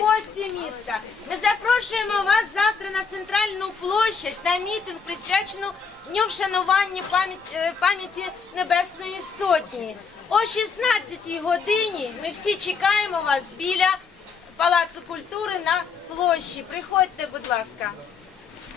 гості міста, ми запрошуємо вас завтра на центральну площадь на мітинг, присвячену дню вшанування пам'ять- е, пам'яті Небесної Сотні. О 16 годині ми всі чекаємо вас біля Палацу культури на площі. Приходьте, будь ласка.